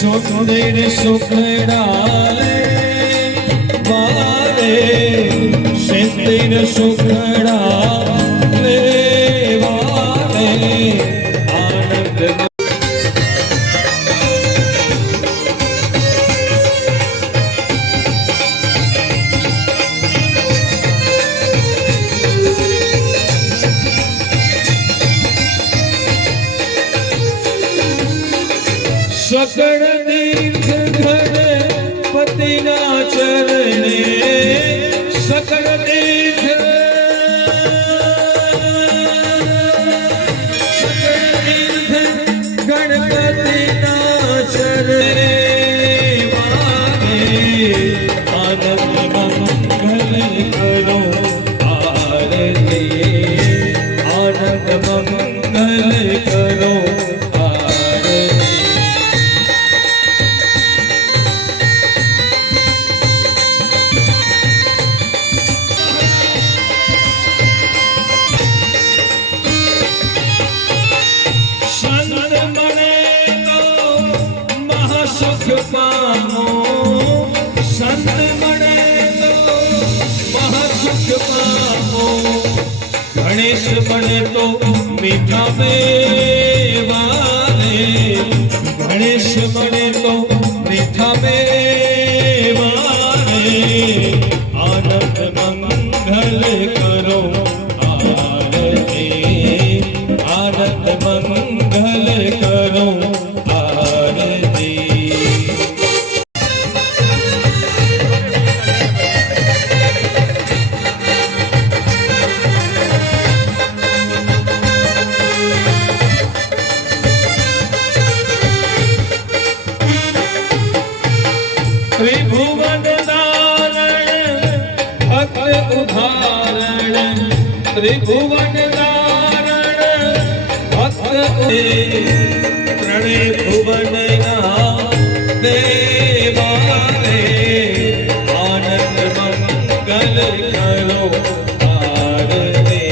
સુંદર સુખડાલે વારે સુંદર સુખડાલે વારે આનંદ सकल तीर्थ गणपतिना चरणे सकल तीर्थ गणपतिना चरणे वागे आनंद मंगल करो आरती आनंद मंगल करो गणेश बने तो मीठा मेवाले गणेश बने तो मीठा मेवाले आनंद मंगल करो आरती आनंद मंगल करो आरती त्रिभुवन धारण भक्त उदाहरण त्रिभुवन धारण भक्त प्रणय भुवन देवारे आनंद मंगल करो आरती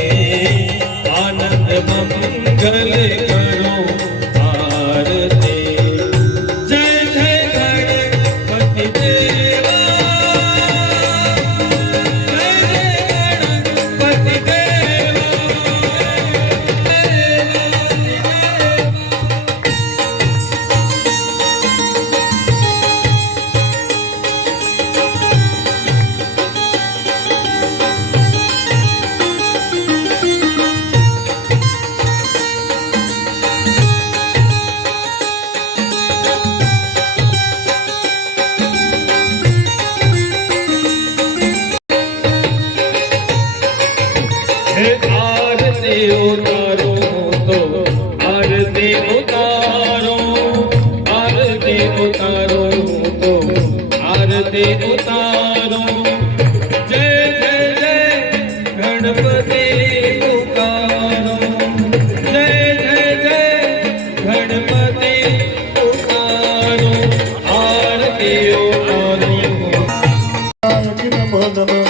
आनंद मंगल करो आरती आरती उतारो तो आरती उतारो आरती उतारो तो आरती उतारो जय जय जय गणपति पुकारो जय जय जय गणपति पुकारो आरती उतारो नमो नमः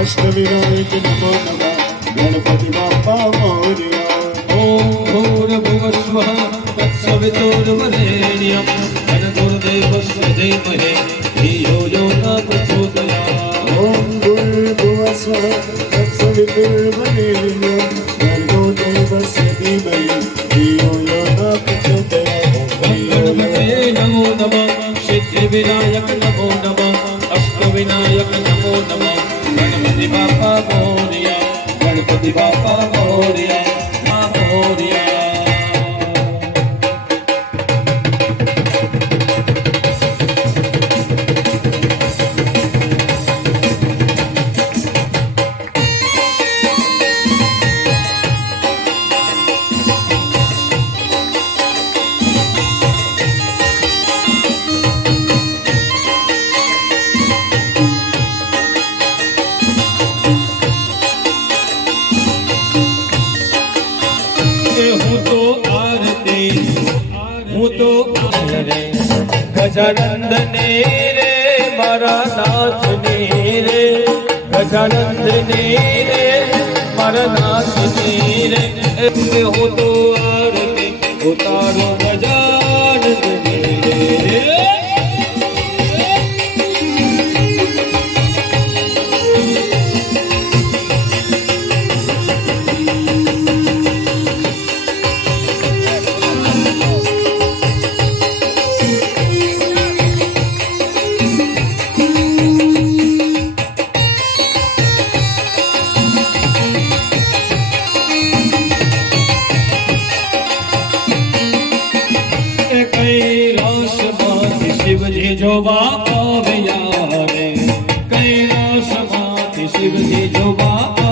अष्टविनायक नमो नमः गणपति बाप्पा मोरया ओम भूर्भुवस्वः तत्सवितुर्वरेण्यं भर्गोदेवस्य धीमहि धियो यो न प्रचोदयात् ओम भूर्भुवस्वः तत्सवितुर्वरेण्यं भर्गोदेवस्य धीमहि धियो यो न प्रचोदयात् गणपते नमो नमः सिद्धिविनायक नमो नमः अष्टविनायक नमो नमः गणपति बाप्पा मोरया गणपति बाप्पा मोरया मोरया गजानंदने रे मारा नाथने रे गजानंदने रे मारा नाथने रे हो तो आरती उतारो गजानंदने रे કૈલાસમાંથી શિવજી જોવા આવ્યા રે કૈલાસમાંથી શિવજી જોવા